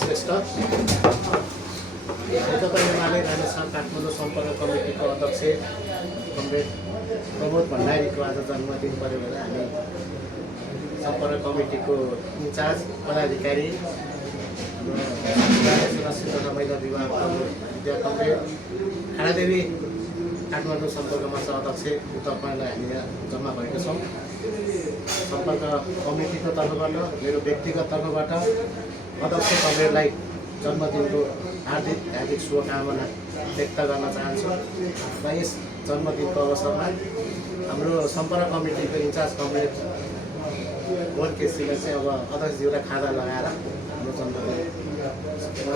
श्रेष्ठ एमाले रामेछाप काठमाडौँ सम्पर्क कमिटीको अध्यक्ष कमरेड प्रमोद भण्डारीको आज जन्मदिन पऱ्यो भने हामी सम्पर्क कमिटीको इन्चार्ज पदाधिकारी महिला विभागको विद्या कमरेड खाडादेवी काठमाडौँ सम्पर्कमा अध्यक्ष तपाईँलाई हामी यहाँ जम्मा भएका छौँ। सम्पर्क कमिटीको तर्फबाट मेरो व्यक्तिगत तर्फबाट अध्यक्ष कमरेडलाई जन्मदिनको हार्दिक शुभकामना व्यक्त गर्न चाहन्छु र यस जन्मदिनको अवसरमा हाम्रो सम्पर्क कमिटीको इन्चार्ज कमरेड गोल केसीले चाहिँ अब अध्यक्षज्यूलाई खाजा लगाएर हाम्रो जन्मदिन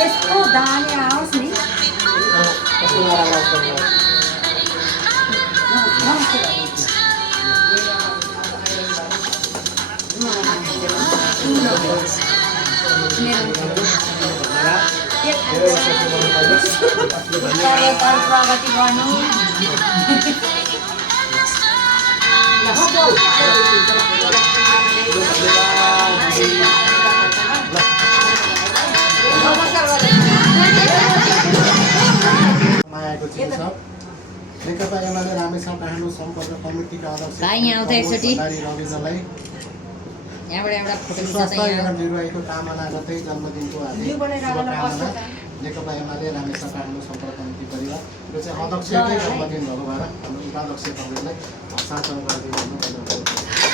यस्तो दाने आओस् नि प्रगति गर्नु मायाको चिज छ नेकपा एमाले रामेछाप काठमाडौँ सम्पर्क कमिटीका अध्यक्ष रविन्द्रलाई स्वास्थ्य एवं निर्वाहीको कामना गर्दै जन्मदिनको शुभकामना नेकपा एमाले रामेछाप काठमाडौँ सम्पर्क कमिटी परिवार यो चाहिँ अध्यक्षकै जन्मदिन भएको भएर हाम्रो उपाध्यक्ष कमरेडलाई हस्तान्तरण गरिदिनु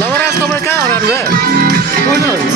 नवराज तपाईँ कहाँ हराउनु भयो